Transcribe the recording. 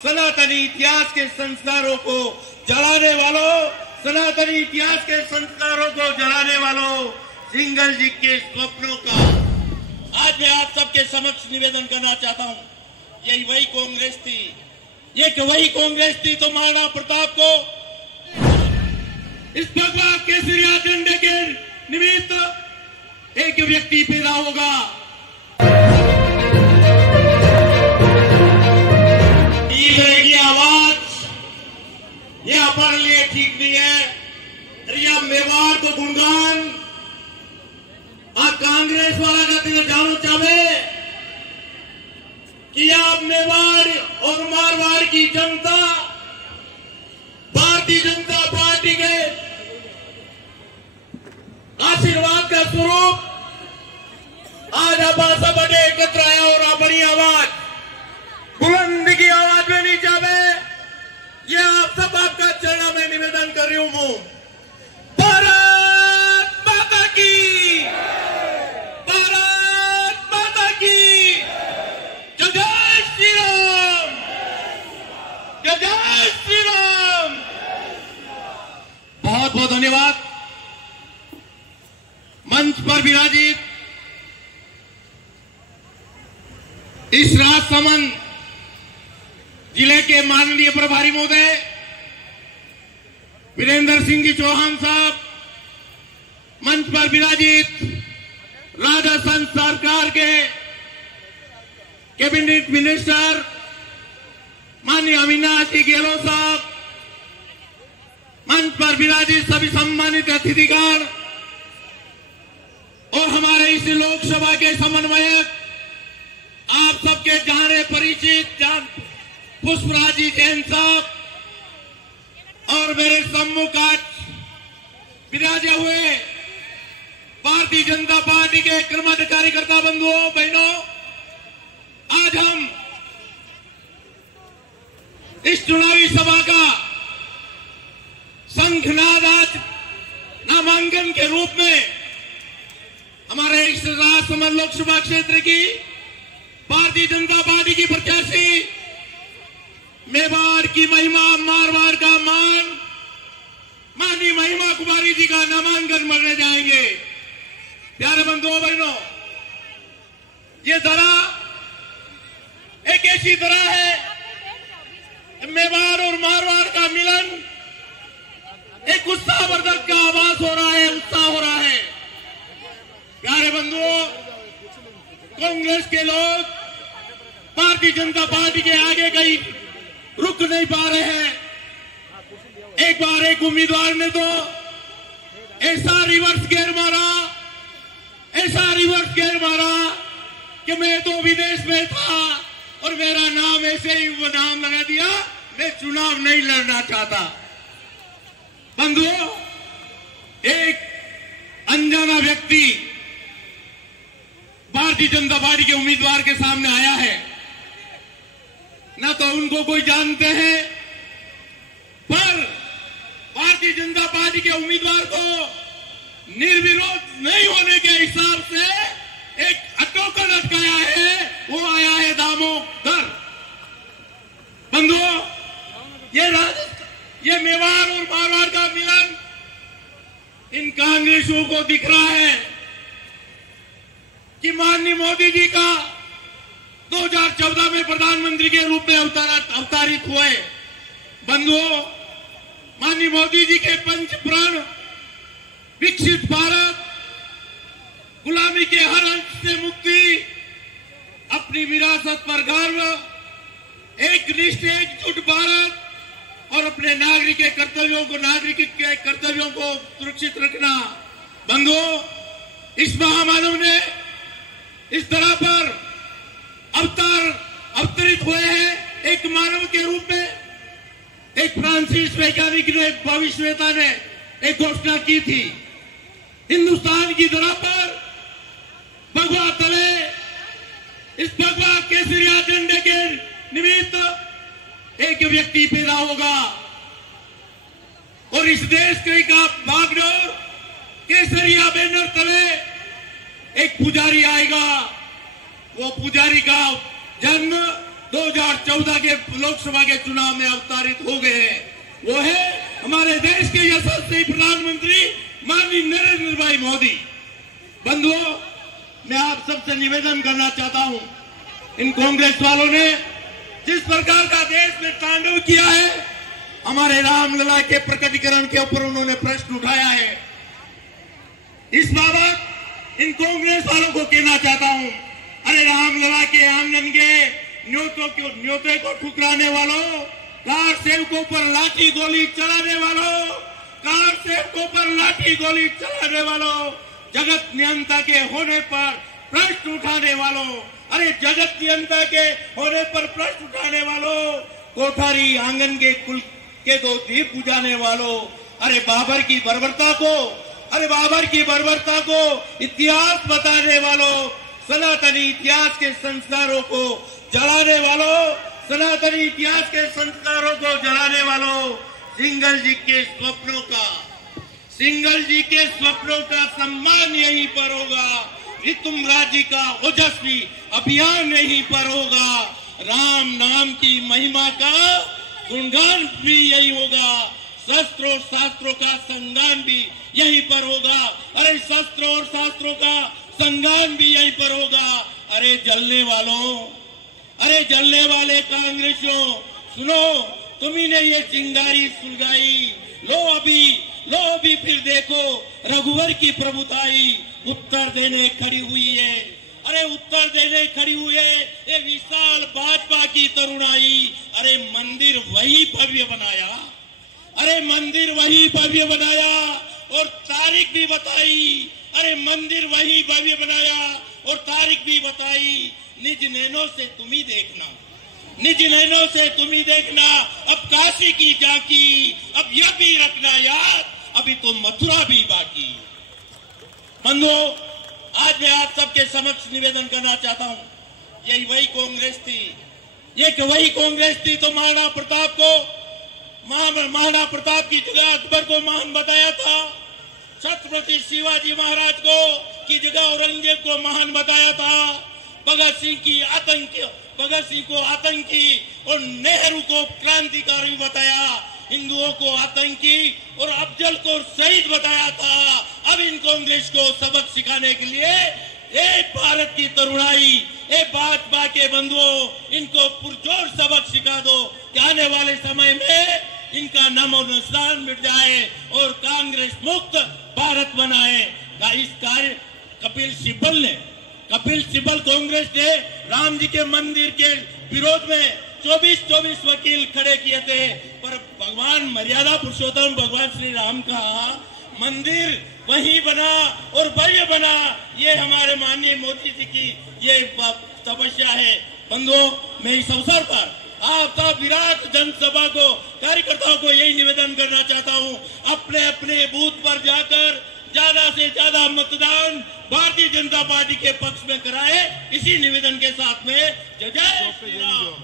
सनातनी इतिहास के संस्कारों को जलाने वालों, सनातनी इतिहास के संस्कारों को जलाने वालों, सिंघल जी के स्वप्नों का आज मैं आप सबके समक्ष निवेदन करना चाहता हूं। यही वही कांग्रेस थी, वही कांग्रेस थी तो महाराणा प्रताप को इस भगवा केसरिया झंडे के निमित्त एक व्यक्ति पैदा होगा। की आवाज यह हमारे लिए ठीक नहीं है। यह मेवाड़ को गुणगान और कांग्रेस वाला कहते हैं जानो चाहे कि आप मेवाड़ और मारवाड़ की जनता भारतीय जनता पार्टी के आशीर्वाद का स्वरूप आज आप सब बड़े एकत्र आया और बड़ी आवाज बुलंद की आवाज में नहीं जावे। ये आप सब आपका चरण में निवेदन कर रही हूं। भारत माता की, भारत माता की जय जय श्री राम, जय जय श्री राम। बहुत बहुत धन्यवाद। मंच पर विराजित इस राजसमंद जिले के माननीय प्रभारी महोदय वीरेंद्र सिंह जी चौहान साहब, मंच पर विराजित राजस्थान सरकार के कैबिनेट मिनिस्टर माननीय अविनाश जी गहलोत साहब, मंच पर विराजित सभी सम्मानित अतिथिगण और हमारे इस लोकसभा के समन्वयक, आप सबके जाने परिचित पुष्पराज जी जैन साहब और मेरे सम्मुख आज विराजे हुए भारतीय जनता पार्टी के क्रमबद्ध कार्यकर्ता बंधुओं बहनों, आज हम इस चुनावी सभा का शंखनाद आज नामांकन के रूप में हमारे इस राजसमंद लोकसभा क्षेत्र की भारतीय जनता पार्टी की प्रत्याशी मेवाड़ की महिमा, मारवाड़ का मान, माननीय महिमा कुमारी जी का नामांकन करने जाएंगे। प्यारे बंधुओं बहनों, ये धरा एक ऐसी धरा है, मेवाड़ और मारवाड़ का मिलन एक उत्साहवर्धक का आवाज हो रहा है, उत्साह हो रहा है। प्यारे बंधुओं, कांग्रेस के लोग भारतीय जनता पार्टी के आगे कहीं रुक नहीं पा रहे हैं। एक बार एक उम्मीदवार ने तो ऐसा रिवर्स गियर मारा, ऐसा रिवर्स गियर मारा कि मैं तो विदेश में था और मेरा नाम ऐसे ही वो नाम लगा दिया, मैं चुनाव नहीं लड़ना चाहता। बंधुओं, एक अनजाना व्यक्ति भारतीय जनता पार्टी के उम्मीदवार के सामने आया है। न तो उनको कोई जानते हैं, पर भारतीय जनता पार्टी के उम्मीदवार को निर्विरोध नहीं होने के हिसाब से एक टोकन अटकाया है, वो आया है दामोदर। बंधुओं, ये मेवाड़ और मारवाड़ का मिलन इन कांग्रेसियों को दिख रहा है कि माननीय मोदी जी का 2014 में प्रधानमंत्री के रूप में अवतारित हुए। बंधुओं, माननीय मोदी जी के पंच प्रण विकसित भारत, गुलामी के हर अंश से मुक्ति, अपनी विरासत पर गर्व, एकनिष्ठ एकजुट भारत और अपने नागरिक के कर्तव्यों को सुरक्षित रखना। बंधुओं, इस महामानव ने इस तरह पर अवतरित हुए हैं एक मानव के रूप में। एक फ्रांसीसी वैज्ञानिक ने, भविष्यवेता ने एक घोषणा की थी, हिंदुस्तान की धरा पर भगवा तले इस भगवा केसरिया झंडे के निमित्त एक व्यक्ति पैदा होगा और इस देश के का बागडोर केसरिया बैनर तले एक पुजारी आएगा। वो पुजारी का जन्म 2014 के लोकसभा के चुनाव में अवतारित हो गए हैं, वो है हमारे देश के यशस्वी प्रधानमंत्री माननीय नरेंद्र भाई मोदी। बंधुओं, मैं आप सबसे निवेदन करना चाहता हूं, इन कांग्रेस वालों ने जिस प्रकार का देश में तांडव किया है, हमारे रामलला के प्रकटीकरण के ऊपर उन्होंने प्रश्न उठाया है। इस बाबत इन कांग्रेस वालों को कहना चाहता हूं, अरे रामलला के आंगन के न्योते को ठुकराने वालों, कार सेवकों पर लाठी गोली चलाने वालों, कार सेवकों पर लाठी गोली चलाने वालों, जगत नियंता के होने पर प्रश्न उठाने वालों, अरे जगत नियंता के होने पर प्रश्न उठाने वालों, कोठारी आंगन के कुल के दो दीप बुझाने वालों, अरे बाबर की बर्बरता को इतिहास बताने वालों, सनातनी इतिहास के संस्कारों को जलाने वालों, सनातनी इतिहास के संस्कारों को जलाने वालों, सिंघल जी के स्वप्नों का सम्मान यहीं पर होगा, ऋतुमराज जी का ओजस्वी अभियान यहीं पर होगा, राम नाम की महिमा का गुणगान भी यही होगा, शस्त्रों और शास्त्रों का संगान भी यहीं पर होगा, अरे शस्त्रों और शास्त्रों का संगान भी यहीं पर होगा। अरे जलने वाले कांग्रेसियों, सुनो, तुम्ही ने ये चिंगारी सुलगाई, लो अभी फिर देखो रघुवर की प्रभुताई उत्तर देने खड़ी हुई है। अरे उत्तर देने खड़ी हुई है ये विशाल भाजपा की तरुणाई। अरे मंदिर वही भव्य बनाया और तारीख भी बताई। अरे मंदिर वही भव्य बनाया और तारीख भी बताई। निज नैनों से तुम ही देखना, अब काशी की झांकी, अब यह भी रखना याद, अभी तो मथुरा भी बाकी। बंधुओं, आज मैं आप सबके समक्ष निवेदन करना चाहता हूं, यही वही कांग्रेस थी तो महाराणा प्रताप की जगह अकबर को महान बताया था, छत्रपति शिवाजी महाराज को की जगह औरंगजेब को महान बताया था, भगत सिंह को आतंकी और नेहरू को क्रांतिकारी बताया, हिंदुओं को आतंकी और अफजल को शहीद बताया था। अब इन कांग्रेस को सबक सिखाने के लिए भारत की तरुणाई, भाजपा के बंधुओं, इनको पुरजोर सबक सिखा दो कि आने वाले समय में इनका नामो निशान मिट जाए और कांग्रेस मुक्त भारत बनाए। इस कार्य कपिल सिब्बल कांग्रेस ने राम जी के मंदिर के विरोध में 24 वकील खड़े किए थे, पर भगवान मर्यादा पुरुषोत्तम भगवान श्री राम का मंदिर वही बना और भव्य बना। ये हमारे माननीय मोदी जी की ये तपस्या है। बंधुओं, मैं इस अवसर पर आप सब विराट जनसभा को, कार्यकर्ताओं को यही निवेदन करना चाहता हूं, अपने अपने बूथ पर जाकर ज्यादा से ज्यादा मतदान भारतीय जनता पार्टी के पक्ष में कराए। इसी निवेदन के साथ में जय श्री राम।